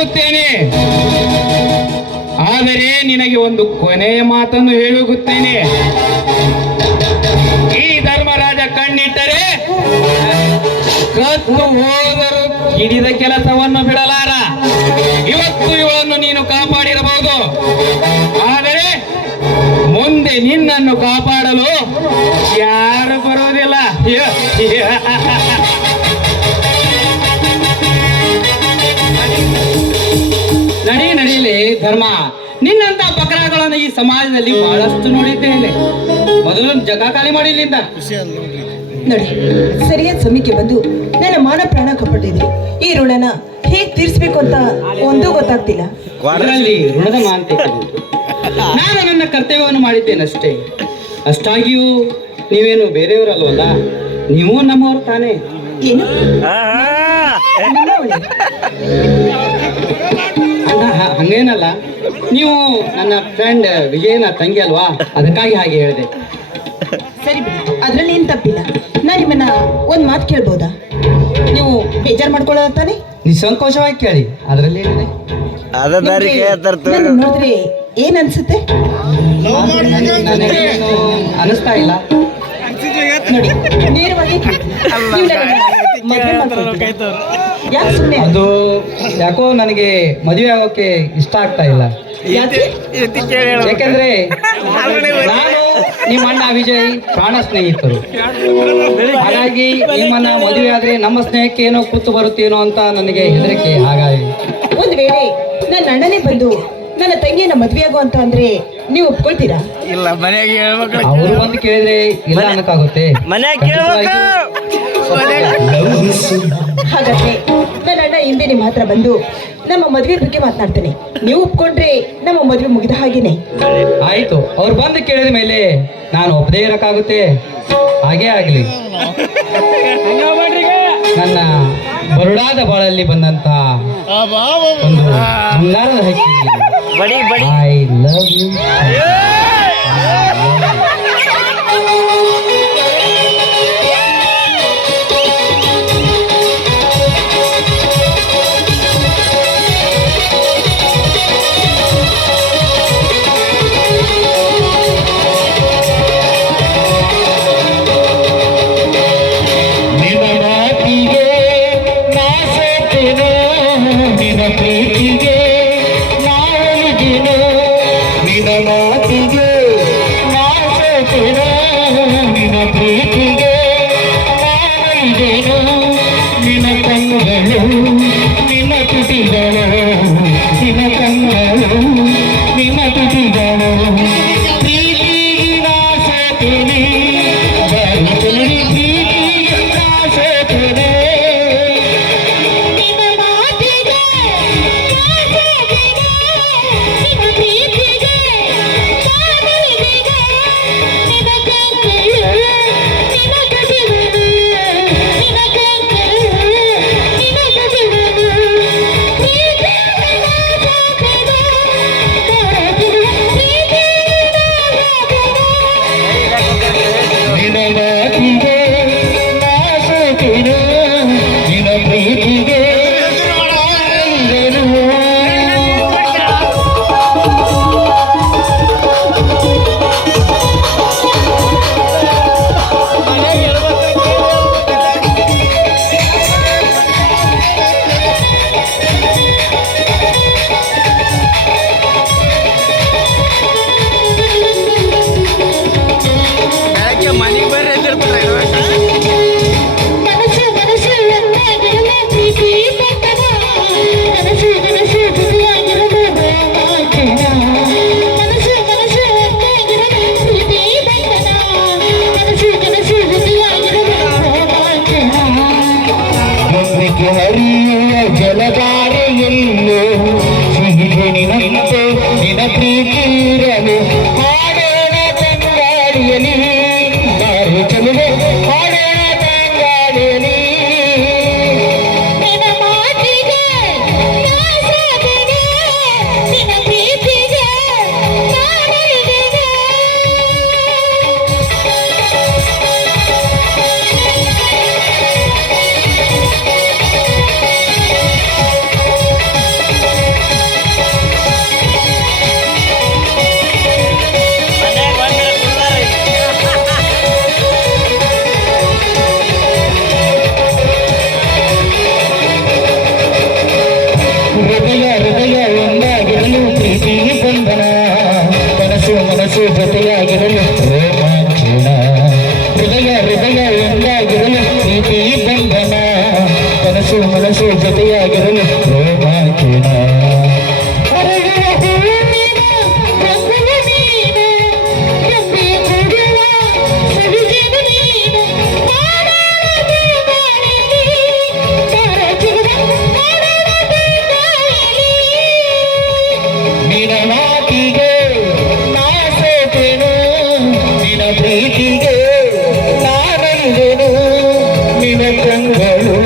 ಹೋಗುತ್ತೇನೆ. ಆದರೆ ನಿನಗೆ ಒಂದು ಕೊನೆಯ ಮಾತನ್ನು ಹೇಳುತ್ತೇನೆ. ಈ ಧರ್ಮರಾಜ ಕಣ್ಣಿಟ್ಟರೆ ಕತ್ತು ಹೋದರೂ ಹಿಡಿದ ಕೆಲಸವನ್ನು ಬಿಡಲಾರ. ಇವತ್ತು ಇವಳನ್ನು ನೀನು ಕಾಪಾಡಿರಬಹುದು, ಆದರೆ ಮುಂದೆ ನಿನ್ನನ್ನು ಕಾಪಾಡಲು ಯಾರು ಬರುವುದಿಲ್ಲ. ನಡೀಲಿ ಧರ್ಮ, ನಿನ್ನಂತ ಬಕರಾಗಳನ್ನು ಈ ಸಮಾಜದಲ್ಲಿ ಬಹಳಷ್ಟು ನೋಡಿದ್ದೇನೆ. ಮೊದಲು ಜಗ ಖಾಲಿ ಮಾಡಿ ಇಲ್ಲಿಂದ. ನೋಡಿ, ಸರಿಯಾದ ಸಮಯಕ್ಕೆ ಬಂದು ನನ್ನ ಮಾನ ಪ್ರಾಣ ಕಾಪಾಡಿದ್ರಿ. ಈ ಋಣನ ಹೇಗ್ ತೀರಿಸ್ಬೇಕು ಅಂತ ಒಂದೂ ಗೊತ್ತಾಗ್ತಿಲ್ಲ. ಅದರಲ್ಲಿ ಋಣದ ಮಾಂತಿಕ ನಾನು ನನ್ನ ಕರ್ತವ್ಯವನ್ನು ಮಾಡಿದ್ದೇನಷ್ಟೇ. ಅಷ್ಟಾಗಿಯೂ ನೀವೇನು ಬೇರೆಯವರಲ್ವಲ್ಲ, ನೀವು ನಮ್ಮವರು ತಾನೇ. ಏನು ಹಂಗೇನಲ್ಲ, ನೀವು ನನ್ನ ಫ್ರೆಂಡ್ ವಿಜಯನ ತಂಗಿ ಅಲ್ವಾ, ಅದಕ್ಕಾಗಿ ಹಾಗೆ ಹೇಳಿದೆ. ಸರಿ ಬಿಡಿ, ಅದ್ರಲ್ಲಿ ಏನ್ ತಪ್ಪಿಲ್ಲ. ನಾನು ನಿಮ್ಮನ್ನ ಒಂದ್ ಮಾತು ಕೇಳ್ಬೋದಾ? ನೀವು ಬೇಜಾರು ಮಾಡ್ಕೊಳ್ಳೋದ ತಾನೆ? ನಿಸ್ಸಂಕೋಚವಾಗಿ ಕೇಳಿ, ಅದರಲ್ಲಿ ಏನಿದೆ? ನನ್ನನ್ನ ನೋಡಿದ್ರೆ ಏನ್ ಅನ್ಸುತ್ತೆ? ನನಗೇನು ಅನಿಸ್ತಾ ಇಲ್ಲ. ನೋಡಿ, ನೇರವಾಗಿ ಯಾಕೆ ಸುಮ್ಮನೆ? ಅದು ಯಾಕೋ ನನಗೆ ಮದುವೆ ಆಗೋಕೆ ಇಷ್ಟ ಆಗ್ತಾ ಇಲ್ಲ. ಯಾಕೆಂದ್ರೆ ನಾನು ನಿಮ್ಮ ಅಣ್ಣ ವಿಜಯ್ ಪ್ರಾಣ ಸ್ನೇಹಿತರು. ಹಾಗಾಗಿ ನಿಮ್ಮನ್ನ ಮದುವೆ ಆದ್ರೆ ನಮ್ಮ ಸ್ನೇಹಕ್ಕೆ ಏನೋ ಕೂತು ಬರುತ್ತೇನೋ ಅಂತ ನನಗೆ ಹೆದರಿಕೆ. ಹಾಗಾಗಿ ಒಂದ್ ವೇಳೆ ನನ್ನ ಅಣ್ಣನೇ ಬಂದು ನನ್ನ ತಂಗಿಯನ್ನ ಮದ್ವೆ ಆಗೋ ಅಂತ ಅಂದ್ರೆ ನೀವು ಒಪ್ಕೊಳ್ತೀರಾ? ಇಲ್ಲ, ಮನೆಯಾಗ ಹೇಳ್ಬೇಕು. ಅವರು ಬಂದು ಕೇಳಿದ್ರೆ ಇಲ್ಲ ಅನ್ನಕ್ಕಾಗುತ್ತೆ. ಹಾಗಾದ್ರೆ ನನ್ನ ಅಣ್ಣ ಹಿಂದೆ ನಿಮ್ಮ ಹತ್ರ ಬಂದು ನಮ್ಮ ಮದ್ವೆ ಬಗ್ಗೆ ಮಾತನಾಡ್ತೇನೆ. ನೀವು ಒಪ್ಕೊಂಡ್ರೆ ನಮ್ಮ ಮದ್ವೆ ಮುಗಿದ ಹಾಗೇನೆ. ಆಯ್ತು, ಅವ್ರು ಬಂದು ಕೇಳಿದ ಮೇಲೆ ನಾನು ಒಪ್ಪದೇ ಇರಕ್ಕಾಗುತ್ತೆ. ಹಾಗೇ ಆಗ್ಲಿ. ನನ್ನ ಬರುಡಾದ ಬಾಳಲ್ಲಿ ಬಂದಂತ ಒಂದು ಬಂಗಾರದ ಹಕ್ಕಿ. I love you. ನಿನ್ನ ಪ್ರೀತಿಗೆ ನಾನು ನಿನ್ನ ಮಾತು ಹೃದಯ ಹೃದಯ ಒಂದಾಗಿರಲು ಪ್ರೀತಿ ಬಂಧನ ಕನಸು ಮನಸ್ಸು ಜೊತೆಯಾಗಿರಲು ರೋಮಾಂಚನ ಹೃದಯ ಹೃದಯ ಒಂದಾಗಿರಲು ಪ್ರೀತಿ ಬಂಧನ ಕನಸು ಮನಸ್ಸು ಜೊತೆಯಾಗಿರಲು ರೋಮಾಂಚನ ನಿನ ಮಾತಿಗೆ ನಾ ಸೋತೆನು ನಿನ ಪ್ರೀತಿಗೆ ನಾನಂದೆನು ನಿನ ಕಂಗಳು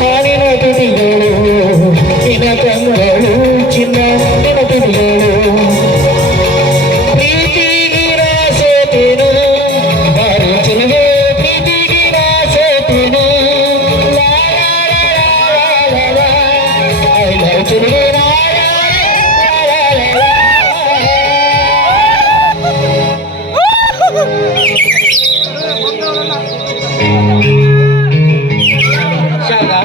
ಹಾಲಿನ ತುದಿಗಳು ನಿನ ಕಂಗಳು ಚಿನ್ನ ನಿನ ತುದಿಗಳು ಪ್ರೀತಿಗೆ ನಾ ಸೋತೆನು ಬಾರು ಚೆಲುವೆ ಪ್ರೀತಿಗೆ ನಾ ಸೋತೆನು ಲಾ ಲಾ ಲಾ ಲಾ ಲಾ ಐ ಲವ್ ಚೆಲುವೆ ಶಾರದಾ,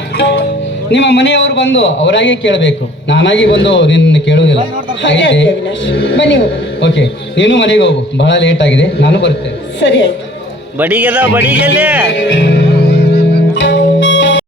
ನಿಮ್ಮ ಮನೆಯವರು ಬಂದು ಅವರಾಗೆ ಕೇಳಬೇಕು, ನಾನಾಗಿ ಬಂದು ನಿನ್ನ ಕೇಳುವುದಿಲ್ಲ. ಹಾಗೆ ಆಯ್ತೆ? ಆಗ್ಲಿ ಅವಿನಾಶ್, ಬನ್ನಿ ಹೋಗು. ಓಕೆ, ನೀನು ಮನೆಗೆ ಹೋಗು, ಬಹಳ ಲೇಟ್ ಆಗಿದೆ, ನಾನು ಬರ್ತೇನೆ. ಸರಿ ಆಯ್ತು. ಬಡಿಗೆದ ಬಡಿಗೆಲ್ಲೇ